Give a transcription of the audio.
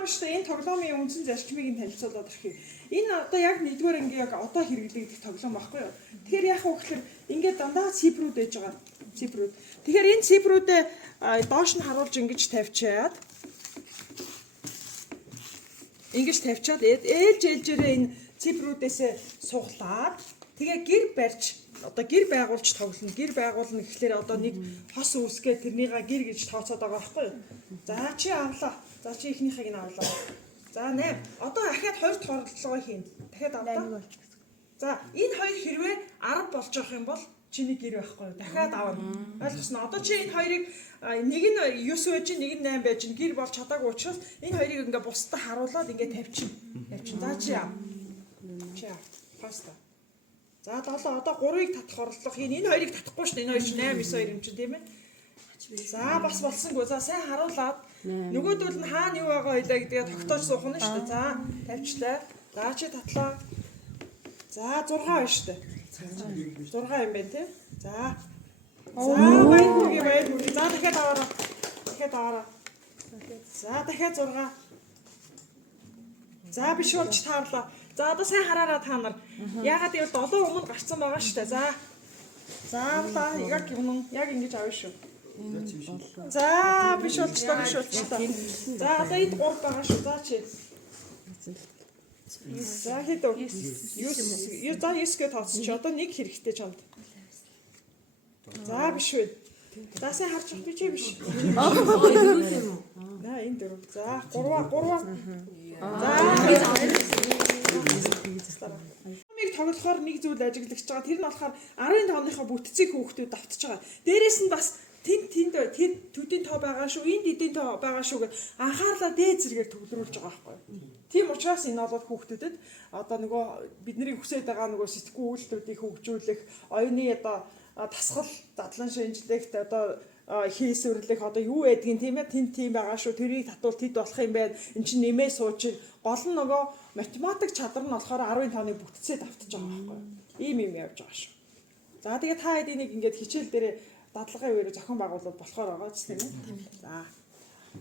Аштай энэ тоглоомын үндсэн зарчмыг нь танилцуулаад өгье. Энэ одоо яг нэгдүгээр анги яг одоо хэрэглэгдэх тоглоом байхгүй юу? Тэгэхээр яах вэ гэхээр ингээд дандаа цифрүүд байж байгаа. Цифрүүд. Тэгэхээр энэ цифрүүдээ доош нь харуулж ингэж тавьчаад ээлж ээлжээрээ энэ цифрүүдээс суглаад тэгээ гэр барьж одоо гэр байгуулж тоглоно. Гэр байгуулна гэхлээр одоо нэг хос үүсгээд тэрнийга гэр гэж тооцоод байгаа байхгүй юу? За чи авлаа. За чи ихнийхийг нь авлаа. За 8. Одоо ахаад 2 дахь орлогоо хийн. Дахиад авлаа. За энэ хоёр хэрвээ 10 болж явах юм бол чиний гэр байхгүй юу? Дахиад авна. Ойлгосноо. Одоо чи энэ хоёрыг нэг нь 9 байж, нэг нь 8 байж, гэр болж чадаагүй учраас энэ хоёрыг ингээ бусдад харуулад ингээ тавьчих. За чи яа. Чи яа. Паста. За 7 одоо 3-ыг татах орлого хийн. Энэ хоёрыг татахгүй шүү дээ. Энэ хоёр чи 8 9 2 юм чи тийм ээ. За бас болсонгүй. За сайн харуулад нөгөөдөл нь хаана юу байгаа вэ гэдгээ тогтоож суух нь шүү дээ. За тавьчлаа. За чи татлаа. За 6 байна шүү дээ. 6 юм байна тий. За. За баяр. За дахиад аваарай. Дахиад аваарай. За дахиад 6. За биш болж таарлаа. За одоо сайн хараараа та нар. Яагаад гэвэл 7 өмнө гарцсан байгаа шүү дээ. За. Заавлаа яг юм яг ингэж авна шүү. За биш болчлоо. За одоо энд 3 байгаа шүү. За чи. За хэдөө. За 9 гэж тооцсон чи одоо нэг хэрэгтэй чамд. За биш үү. За сайн харж байгаа чи биш. На энэ дөрөв. За 3. За миг тоглохоор нэг зүйл ажиглагч байгаа. Тэр нь болохоор 10-ын тооныхоо бүтцийг хүүхдүүд давтаж байгаа. Дээрээс нь бас тэнд төдийн тоо байгаа шүү, энд эдийн тоо байгаа шүү гэж анхаарлаа дээд зэрэгээр төвлөрүүлж байгаа байхгүй юу. Тийм учраас энэ бол хүүхдүүдэд одоо нөгөө бидний хүсэж байгаа нөгөө сэтгүү үйлдэлүүдийг хөгжүүлэх, оюуны одоо тасгал, задлан шинжлэхт одоо хийсвэрлэх одоо юу байдгийг тийм ээ тийм байгаа шүү. Тэрийг татвал тэд болох юм байна. Энд чинь нэмээ сууж гол нь нөгөө математик чадвар нь болохоор 10-ын тооны бүтцээ давтаж байгаа байхгүй юу. Ийм юм явж байгаа шүү. За тэгээ та энийг ингээд хичээл дээр дадлагын үеэр зохион байгуулалт болохоор байгаа ч тийм ээ. За